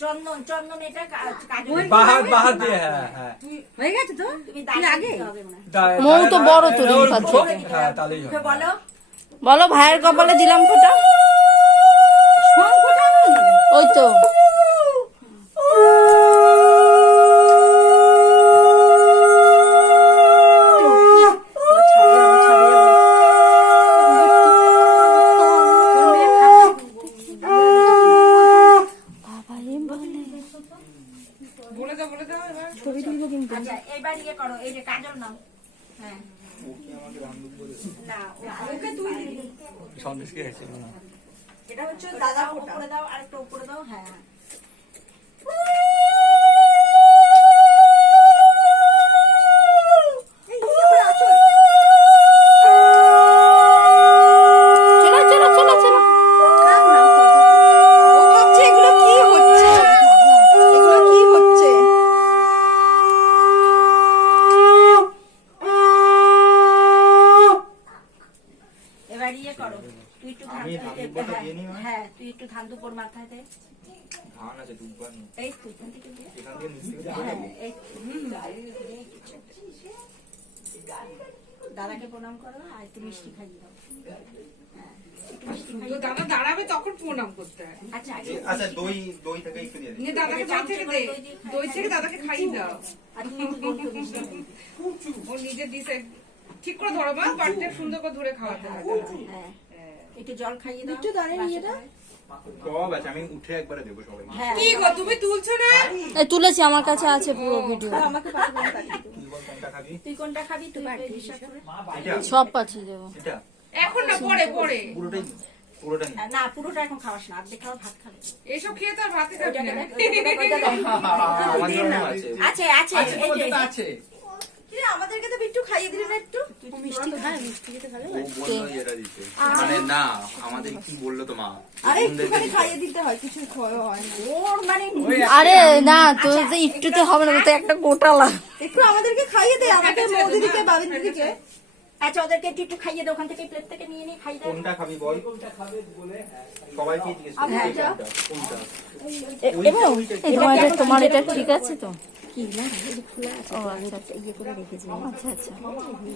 চন্দন চন্দন এটা বাহার দিয়ে হ্যাঁ হয়ে গেছে তো তুমি আগে মৌ তো বড় তো রিম্পার থেকে। হ্যাঁ তাহলেই হবে। বলো বলো ভাইয়ের কপালে দিলাম ফোঁটা। ওই তো আচ্ছা এবার ইয়ে করো এই যে কাজল নাও হ্যাঁ না ওকে তুই দিবি সন্দেশ কি হয়েছিল না এটা হচ্ছে দাদা উপরে দাও আর একটা উপরে দাও হ্যাঁ হ্যাঁ তুই একটু ধান দুপুর মাথায় দে ধান আছে দুবার নেই এই তুই এখান থেকে দিয়ে এখান থেকে নিচে দাদাকে প্রণাম করো আর একটু মিষ্টি খাইয়ে দাও দাদা দাঁড়াবে তখন প্রণাম করতে হয়। আচ্ছা আচ্ছা দই থেকে একটু দিয়ে নিয়ে দাদাকে দই থেকে দে, দই থেকে দাদাকে খাইয়ে দাও। আর তুমি একটু গোল করে মিষ্টি খাইয়ে ও নিজে দিছে ঠিক করে ধরো মা, পাটটা সুন্দর করে ধরে খাওয়াতে হয়। হ্যাঁ একটু জল খাইয়ে দাও একটু দাঁড়িয়ে নিয়ে দাও সব আছে আমি উঠে একবারে দেবো সবাই কি গো তুমি তুলছো না? এই তুলেছি, আমার কাছে আছে পুরো ভিডিও, আমাকে পাঠিয়ে দাও। কোনটা খাবি তুই কোনটা খাবি তুই হিসাব করে এটা সব পাঠিয়ে দেবো। এটা এখন না, পরে পরে। পুরোটাই না পুরোটা এখন খাওয়াস না অর্ধেক খাওয়া ভাত খাবে এইসব খেয়ে তো আর ভাতে খাবি না। আমার জন্য আছে আছে আছে এই যে আছে কি রে, আমাদেরকে তো একটু খাইয়ে দিলে না একটু মিষ্টি খায় মিষ্টি খেতে ভালো ও বললো যেটা দিতে মানে না আমাদের কি বললো তো মা আরে একটুখানি খাইয়ে দিতে হয়, কিছু খাওয়া হয় না। ওর মানে আরে না তো একটুতে হবে না, তো একটা গোটা লাগে। একটু আমাদেরকে খাইয়ে দে, আমাকে মৌদিদিকে বাবিন দিদিকে। আচ্ছা ওদেরকে একটু একটু খাইয়ে দাও ওখান থেকে প্লেট থেকে নিয়ে নিয়ে খাইয়ে দাও কোনটা খাবি বল সবাইকে জিজ্ঞেস কোনটা এবং তোমার এটা ঠিক আছে তো? কি না এটা খোলা আছে ও আচ্ছা আচ্ছা, ইয়ে করে রেখেছি আচ্ছা আচ্ছা,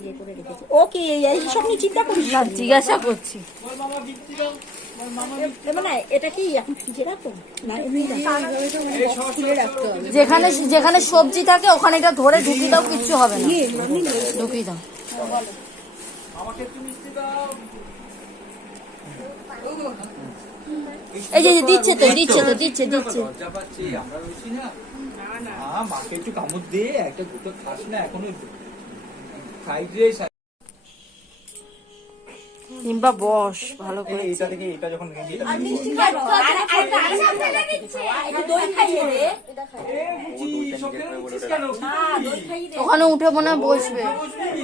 ইয়ে করে রেখেছি ওকে এই সব নিয়ে চিন্তা করিস না জিজ্ঞাসা করছি। মানে এটা কি এখন ফ্রিজে রাখো না এমনি খুলে রাখতে হবে যেখানে যেখানে সবজি থাকে ওখানে এটা ধরে ঢুকিয়ে দাও, কিচ্ছু হবে না, ঢুকিয়ে দাও। এই যে দিচ্ছে তো দিচ্ছে তো দিচ্ছে দিচ্ছে। লজ্জা পাচ্ছি আমরা রয়েছি না মাকে একটু কামড় দে একটা দুটো খাস না এখনো ফ্রাইড রাইস কিংবা বস ভালো করে। এটা থেকে এটা যখন নিয়ে এটা দই খাইয়ে দে না দই খাইয়ে দে ওখানে উঠে মনে হয় বসবে।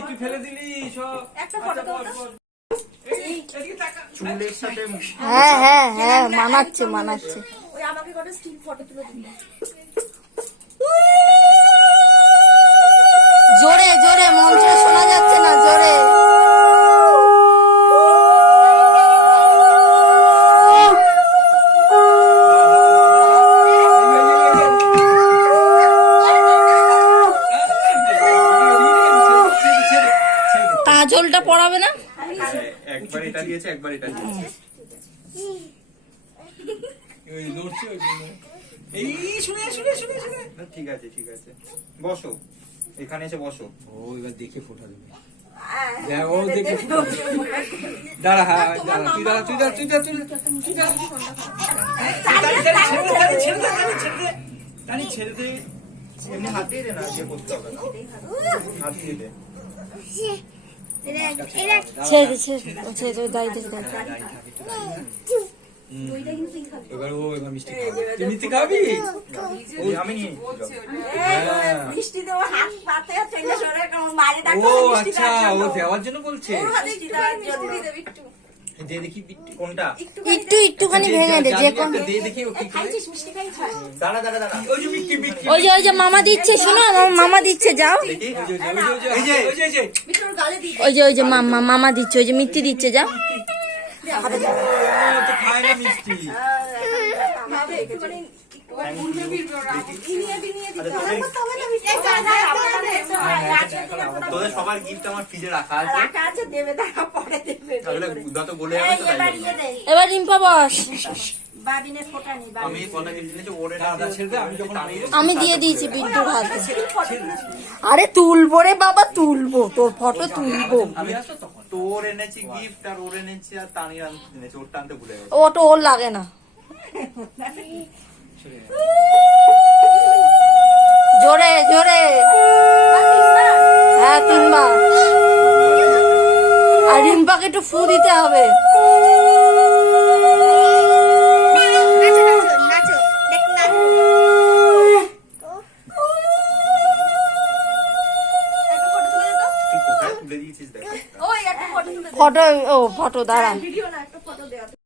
তুই ফেলে দিলি সব একটা ফটো দাও তো। চুলের সাথে হ্যাঁ হ্যাঁ হ্যাঁ, মানাচ্ছে মানাচ্ছে। ওই আমাকে কটা স্টিল ফটো তুলে দিন। জোরে জোরে, মঞ্চে শোনা যাচ্ছে না, জোরে। কাজলটা পড়াবে না? একবার এটা দিয়েছে একবার এটা দিয়েছে এই শুনে শুনে শুনে শুনে ঠিক আছে ঠিক আছে বসো এখানে এসে বসো ও এবার দেখে ফোটা দেবে ও দেখে দাঁড়া হ্যাঁ দাঁড়া তুই দাঁড়া তুই দাঁড়া তুই দাঁড়া তুই দাঁড়া ছেড়ে দে এমনি হাত দিয়ে দে না দিয়ে করতে হবে না হাত দিয়ে দে ছেড়ে দে ছেড়ে দে, দাঁড়িয়ে দে। এবার ও এবার মিষ্টি খাবে তুই মিষ্টি খাবি ওই আমি নিয়ে মিষ্টি দেবো হাত পাতে চলে সরে মারে ও ডাকো আচ্ছা ও দেওয়ার জন্য বলছে মিষ্টি দেওয়ার জন্য দে দেখি কোনটা একটু একটুখানি ভেঙে দে, যে কোন। দে দেখি ও কি করে খাইছিস মিষ্টি খাইছিস দাঁড়া দাঁড়া দাঁড়া ওই যে মিষ্টি মিষ্টি ওই যে মামা দিচ্ছে, শোনো আমার মামা দিচ্ছে, যাও। দেখি ওই যে ভিতর গালে দি। ওই যে মামা দিচ্ছে, ওই যে মিষ্টি দিচ্ছে, যাও। তো খায় না মিষ্টি ভাবে একটুখানি Thank ঘুরবে you. ফিরবে ওরা। দেখি। বিনিয়ে বিনিয়ে দিতে আচ্ছা, হবে। তোদের সবার গিফট আমার ফ্রিজে রাখা আছে রাখা আছে, দেবে তারা পরে দেবে। তাহলে যত বলে যাবে তো তাই এবার জন্য। ইয়ে দে, এবার রিম্পা বস। বাবিনের ফোঁটা নি, আমি কটা গিফট নিয়েছি ওরে দাদা ছেড়ে দে, আমি যখন আমি দিয়ে দিয়েছি বিদ্যুর হাতে। আরে তুলবো রে বাবা, তুলবো, তোর ফটো তুলবো। আমি আসতো তখন তোর এনেছি গিফট আর ওর এনেছি আর তানির এনেছি ওর টানতে ভুলে গেছে ওটা ওর লাগে না। জোরে জোরে, হ্যাঁ 3 বার। আর রিম্পাকে একটু ফু দিতে হবে। তুই কোথায় তুলে দিয়েছিস দেখ ওই একটা ফটো তুলে ফটো, ও ফটো দাঁড়া। ভিডিও